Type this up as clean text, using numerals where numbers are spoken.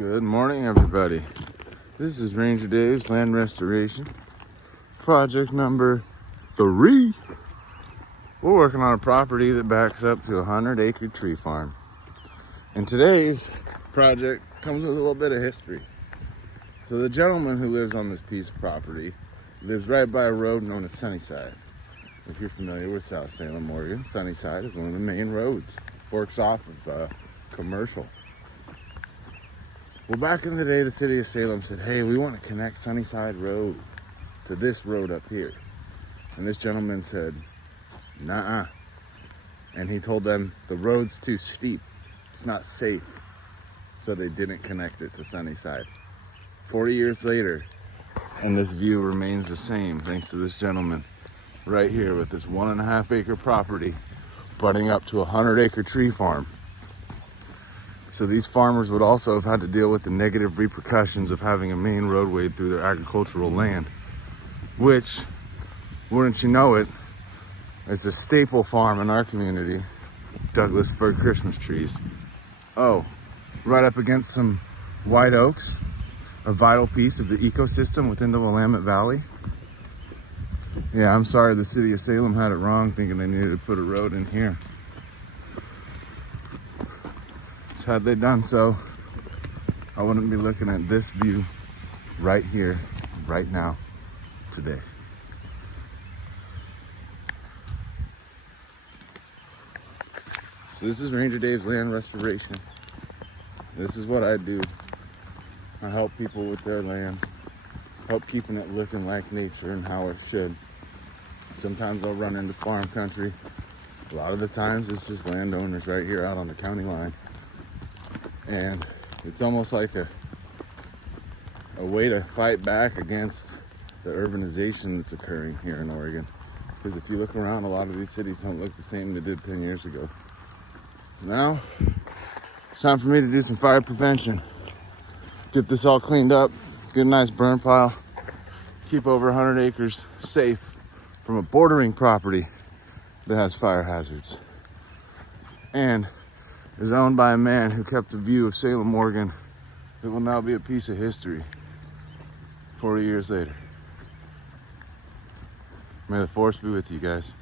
Good morning, everybody. This is Ranger Dave's Land Restoration, project number 3. We're working on a property that backs up to a 100-acre tree farm. And today's project comes with a little bit of history. So the gentleman who lives on this piece of property lives right by a road known as Sunnyside. If you're familiar with South Salem, Oregon, Sunnyside is one of the main roads. Forks off of Commercial. Well, back in the day, the city of Salem said, hey, we want to connect Sunnyside Road to this road up here. And this gentleman said, nah. And he told them the road's too steep. It's not safe. So they didn't connect it to Sunnyside. 40 years later, and this view remains the same thanks to this gentleman right here with this 1.5-acre property butting up to a 100-acre tree farm. So these farmers would also have had to deal with the negative repercussions of having a main roadway through their agricultural land, which, wouldn't you know it, it's a staple farm in our community, Douglas fir Christmas trees. Oh, right up against some white oaks, a vital piece of the ecosystem within the Willamette Valley. Yeah, I'm sorry the city of Salem had it wrong, thinking they needed to put a road in here. Had they done so, I wouldn't be looking at this view right here, right now, today. So this is Ranger Dave's Land Restoration. This is what I do. I help people with their land, help keeping it looking like nature and how it should. Sometimes I'll run into farm country. A lot of the times it's just landowners right here out on the county line. And it's almost like a way to fight back against the urbanization that's occurring here in Oregon. Because if you look around, a lot of these cities don't look the same they did 10 years ago. Now, it's time for me to do some fire prevention. Get this all cleaned up, get a nice burn pile, keep over 100 acres safe from a bordering property that has fire hazards. And is owned by a man who kept a view of Salem, Oregon that will now be a piece of history 40 years later. May the force be with you guys.